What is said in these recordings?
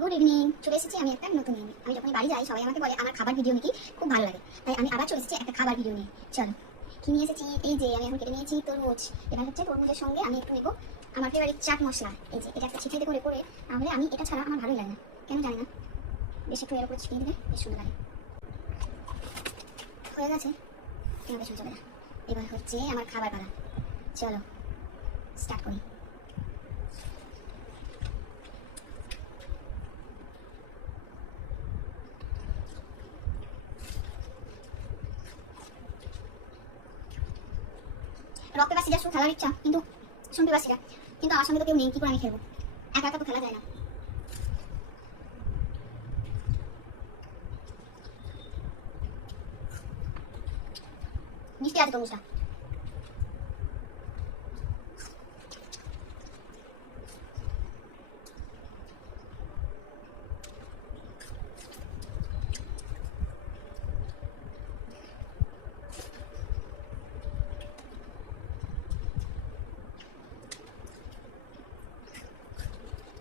Good evening. চলে এসেছি আমি একটা নতুন নিয়ে। আমি যখন বাড়ি যাই সবাই আমাকে বলে আমার খাবার ভিডিও নাকি খুব ভালো লাগে, তাই আমি আবার চলে এসেছি একটা খাবার ভিডিও নিয়ে। চলো কি নিয়ে এসেছি, এই যে আমি এখন কেটে নিয়েছি তরমুজ। এবার হচ্ছে তরমুজের সঙ্গে আমি একটু নেবো আমার ফেভারিট চাট মশলা। এই যে এটা একটা ছিটিয়ে করে করে, তাহলে আমি এটা ছাড়া আমার ভালোই লাগে না, কেন জানি না। বেশ একটু এর উপরে ছিটিয়ে দিলে বেশ সুন্দর লাগে। হয়ে গেছে, কেন বেশ চলে না। এবার হচ্ছে আমার খাবার পালা। চলো স্টার্ট করি। রক পেপার সিজার শুধু খেলার ইচ্ছা, কিন্তু শোন পেপার সিজার, কিন্তু আমার সঙ্গে তো কেউ নেই, কি করে আমি খেলবো? একা একা তো খেলা যায় না। মিষ্টি আছে তরমুজটা।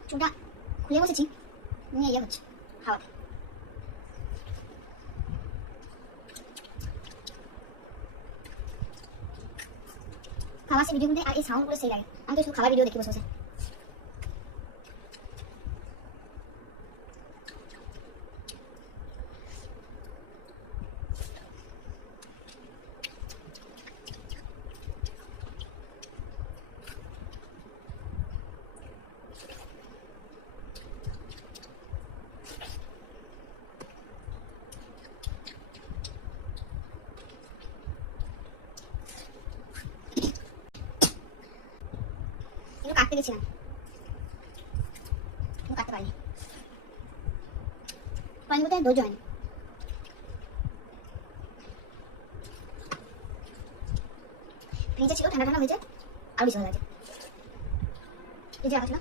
চুলটা খুলে বসেছি, নিয়ে ইয়ে হচ্ছে হাওয়াতে। খাওয়া সে ভিডিও মধ্যে আর এই সাউন্ড গুলো সেই লাগে। আমি তো শুধু খাবার ভিডিও দেখি বসে বসে। কিন্তু কাটতে গেছিলাম, কিন্তু কাটতে পারিনি, পানি বোধহয় ধৈর্য হয়নি। ফ্রিজে ছিল, ঠান্ডা ঠান্ডা হয়েছে, আরো বেশি ভালো লাগে। ফ্রিজে রাখা ছিল।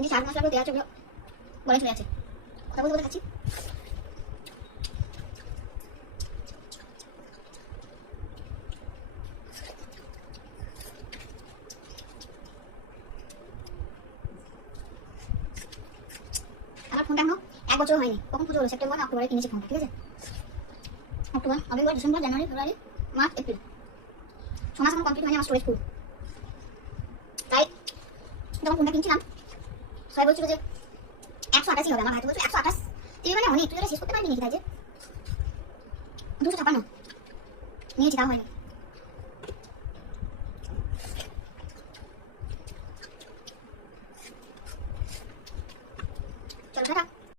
এই যে চাট মশলাগুলো দেওয়া আছে ওগুলো বলে চলে যাচ্ছে, কথা বলতে বলতে খাচ্ছি। আমার ফোনটা এখনো 1 বছর হয়নি। কখন পুজো হলো? সেপ্টেম্বর না অক্টোবরে কিনেছি ফোনটা, ঠিক আছে? অক্টোবর, নভেম্বর, ডিসেম্বর, জানুয়ারি, ফেব্রুয়ারি, মার্চ, এপ্রিল, 6 মাস এখন কমপ্লিট হয়নি আমার স্টোরেজ ফুল। তাই যখন ফোনটা কিনছিলাম সবাই বলছিল যে 128 হবে। আমার ভাই তো বলছিল 128 তুই মানে অনেক, তুই শেষ করতে পারবি নাকি? তাই যে 256 নিয়েছি, তাও হয়নি।